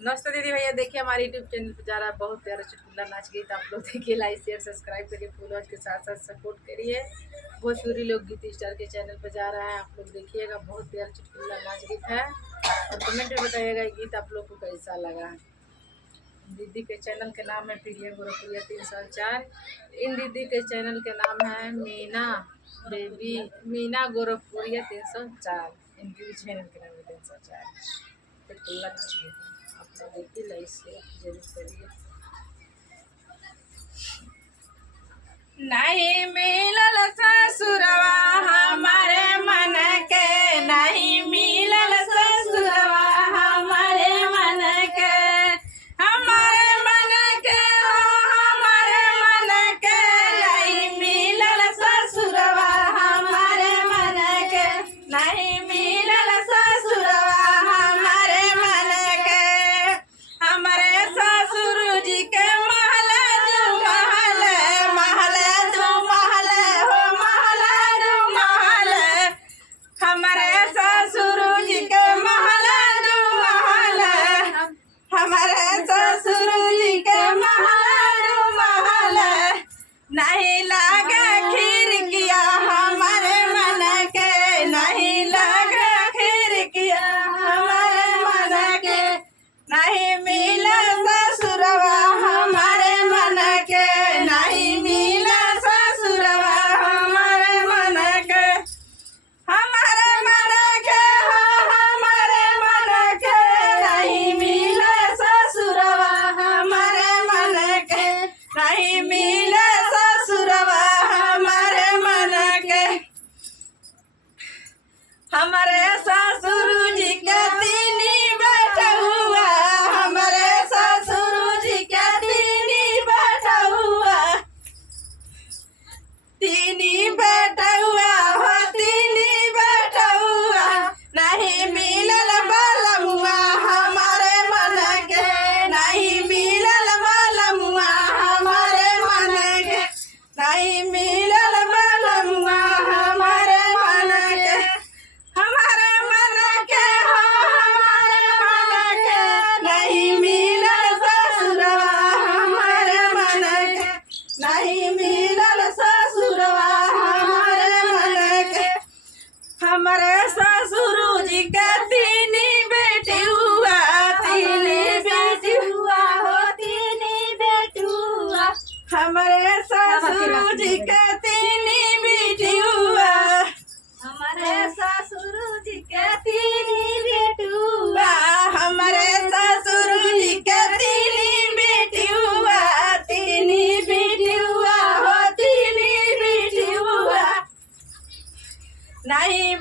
नमस्ते दीदी भैया, देखिए हमारे यूट्यूब चैनल पर जा रहा है बहुत प्यारा चुटकुला नाच गीत। आप लोग देखिए, लाइक शेयर सब्सक्राइब करिए, फॉलोअर्स के साथ साथ सपोर्ट करिए। भोजपुरी लोक गीत स्टार के चैनल पर जा रहा है, आप लोग देखिएगा। बहुत प्यारा चुटकुला नाच गीत है और कमेंट में बताइएगा ये गीत आप लोग को कैसा लगा। दीदी के चैनल के नाम है प्रिया गोरखपुरिया 304। इन दीदी के चैनल के नाम है मीना गोरखपुरिया 304। इनके भी चैनल के नाम है 304। चुटकुला नाच गीत है, आप लोग देखिए, लाइक शेयर जरूर करिए। नहीं मिलल ससुरवा हमारे मन के, नहीं मिलल ससुरवा हमारे मन के, हमारे मन के हो हमारे मन के, नहीं मिलल ससुरवा हमारे मन के, नहीं मिलल ससुरवा हमारे मन के। हमारे ससुर जी के महल दू महल, महल दू महल हो महल दू महल, हमारे ससुर जी के महल दू महल, हमारे ससुर जी के महल दू महल, नहीं लागे खिड़किया हमारे मन के, नहीं लागे खिड़किया हमारे मन के, नहीं मिला ससुरवा हमारे मन के, नहीं मिला ससुरवा हमारे मन के, हमारे मन के हो हमारे मन के, नहीं मिला ससुरवा हमारे मन के, नहीं मिला ससुरवा हमारे मन के। हमारे ससुर जी के तीनी बैठा हुआ, हमारे ससुर जी के तीनी बैठा हुआ, तीनी बैठा हुआ हो तीनी बैठा हुआ, नहीं मिलल बलमुआ हमारे मन के, नहीं मिलल बलमुआ हमारे मन के, नहीं मिलल बलमुआ हमारे मन के, हमारे मन के हो हमारे मन के, नहीं मिलल ससुरवा हमारे मन के, नहीं मिलल ससुरवा हमारे मन के। हमारे ससुर जी के तीनी बेटी हुआ, तीनी बेटी हुआ हो तीनी बेटी हुआ, हमारे ससुर जी के तीनी बेटी हुआ, हमारे ससुर जी के तीनी बेटी हुआ, हमारे ससुर जी के तीनी बेटी हुआ, तीनी बेटी हुआ हो तीनी बेटी हुआ, नहीं